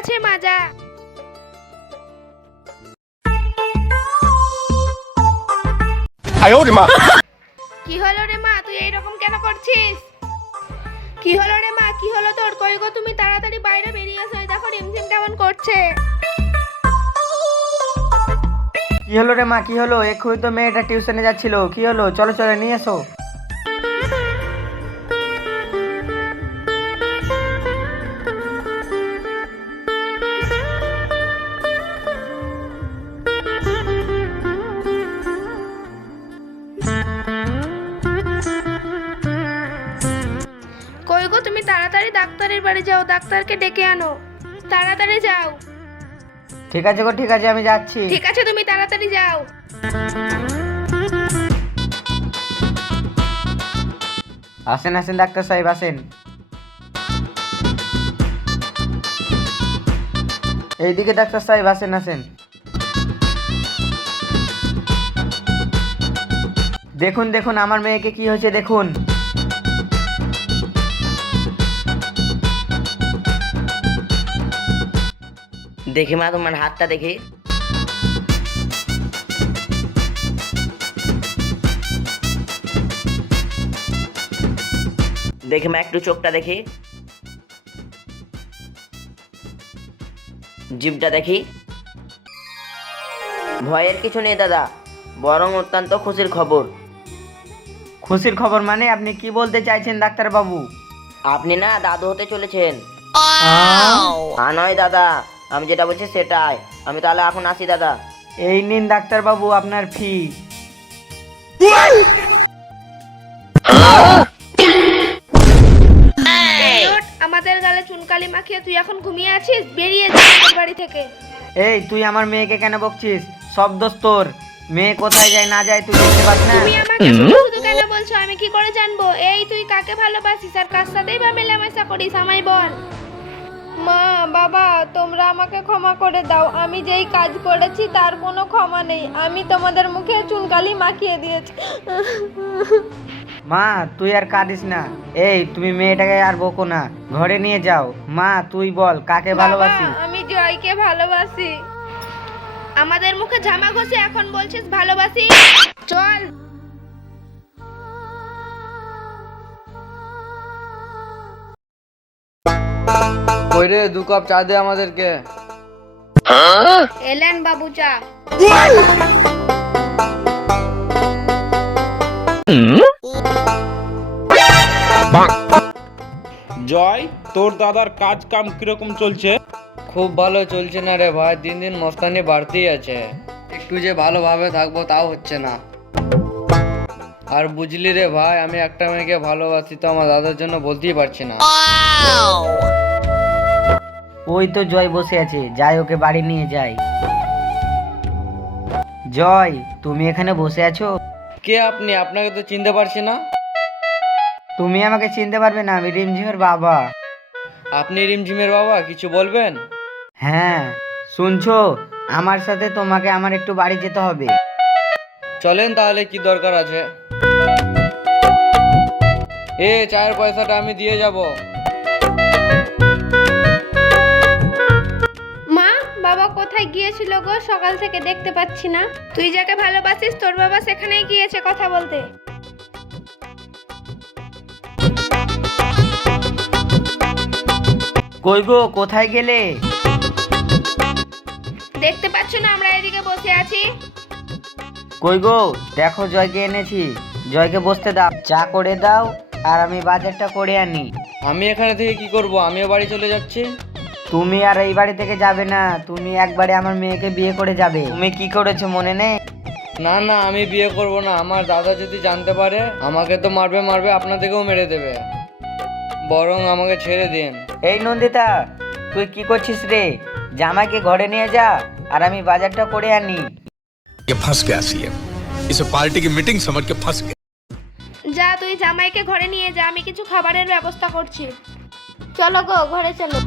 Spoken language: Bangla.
আছে মা, যা। কি হলো রে মা, তুই এইরকম কেন করছিস? কি হলো রে মা, কি হলো তোর? কই গো তুমি, তাড়াতাড়ি বাইরে বেরিয়ে এসো, দেখো রিমঝিম কেমন করছে। কি হলো রে মা, কি হলো? এক্ষুনি তো মেয়েটা টিউশনে যাচ্ছিল, কি হলো? চলো চলো নিয়ে এসো। কই গো তুমি, তাড়াতাড়ি ডাক্তারের বাড়ি যাও, ডাক্তারকে ডেকে আনো, তাড়াতাড়ি যাও। ঠিক আছে গো, ঠিক আছে, আমি যাচ্ছি। ঠিক আছে, তুমি তাড়াতাড়ি যাও। আসেন আসেন ডাক্তার সাহেব, আসেন। এইদিকে ডাক্তার সাহেব, আসেন আসেন। দেখুন দেখুন আমার মেয়েকে কি হয়েছে দেখুন। দেখি মা, তোমার হাতটা দেখি। দেখি মা, একটু চোখটা দেখি, জিভটা দেখি। ভয়ের কিছু নেই দাদা, বরং অত্যন্ত খুশির খবর। খুশির খবর মানে? আপনি কি বলতে চাইছেন ডাক্তার বাবু? আপনি না দাদু হতে চলেছেন। নয় দাদা, আমি যেটা বলছি সেটাই। আমি তাহলে এখন আসি দাদা। এই নিন ডাক্তার বাবু আপনার ফি। আমাদের গালে চুনকালি মাখিয়ে তুই এখন ঘুমিয়ে আছিস? বেরিয়ে যা আমাদের বাড়ি থেকে। এই তুই আমার মেয়েকে কেন বকছিস? সব দোষ তোর। মেয়ে কোথায় যায় না যায় তুই দেখতে পাস না? তুমি আমাকে শুধু শুধু কেন বলছো? আমি কি করে জানবো? এই তুই কাকে ভালোবাসিস আর কার সাথেই বা মেলামেশা করিস, আমায় বল। মা, বাবা, তোমরা আমাকে ক্ষমা করে দাও। আমি যেই কাজ করেছি তার কোনো ক্ষমা নেই। আমি তোমাদের মুখে চুনকালি মাখিয়ে দিয়েছি। মা তুই আর কাঁদিস না। এই তুমি মেয়েটাকে আর বকো না, ঘরে নিয়ে যাও। মা তুই বল কাকে ভালোবাসিস? বাবা, আমি জয়কে ভালোবাসি। আমাদের মুখে জামা ঘষে এখন বলছিস ভালোবাসি? চল। কই রে, 2 কাপ চা দে আমাদেরকে। এলেন বাবু চা। জয়, তোর দাদার কাজ কাম কিরকম চলছে? খুব ভালো চলছে না রে ভাই, দিন দিন মস্তানি বাড়তেই আছে। একটু যে ভালোভাবে থাকবো তাও হচ্ছে না। আর বুঝলি রে ভাই, আমি একটা মেয়েকে ভালোবাসি তো আমার দাদার জন্য বলতেই পারছি না। ওই তো জয় বসে আছে, যাই ওকে বাড়ি নিয়ে যাই। জয় তুমি এখানে বসে আছো? কে আপনি? আপনাকে তো চিনতে পারছি না। তুমি আমাকে চিনতে পারবে না, আমি রিমঝিমের বাবা। আপনি রিমঝিমের বাবা? কিছু বলবেন? হ্যাঁ শুনছো, আমার সাথে তোমাকে আমার একটু বাড়ি যেতে হবে। চলেন তাহলে, কি দরকার আছে? চায়ের পয়সাটা আমি দিয়ে যাব। মা, বাবা কোথায় গিয়েছিল গো? সকাল থেকে দেখতে পাচ্ছি না। তুই যাকে ভালোবাসিস তোর বাবা সেখানেই গিয়েছে কথা বলতে। কই গো, কোথায় গেলে? দেখতে পাচ্ছ না আমরা এদিকে বসে আছি? কই গো, দেখো জয়কে এনেছি। জয়কে বসতে দাও, চা করে দাও আর আমি বাজারটা করে আনি। আমি এখানে থেকে কি করব? আমিও বাড়ি চলে যাচ্ছি। তুমি আর এই বাড়ি থেকে যাবে না, তুমি একবারে আমার মেয়েকে বিয়ে করে যাবে। তুমি কি করেছো মনে নেই? না না, আমি বিয়ে করব না। আমার দাদা যদি জানতে পারে আমাকে তো মারবে মারবে, আপনাদেরকেও মেরে দেবে। বরং আমাকে ছেড়ে দিন। এই নন্দিতা, তুই কি করছিস রে? জামাইকে ঘরে নিয়ে যা আর আমি বাজারটা করে আনি। ये फंस गया सीएम, इसे पार्टी की मीटिंग समझ के फंस गया। যা, তুই জামাইকে ঘরে নিয়ে যা, আমি কিছু খাবারের ব্যবস্থা করছি। চলো গো, ঘরে চলো।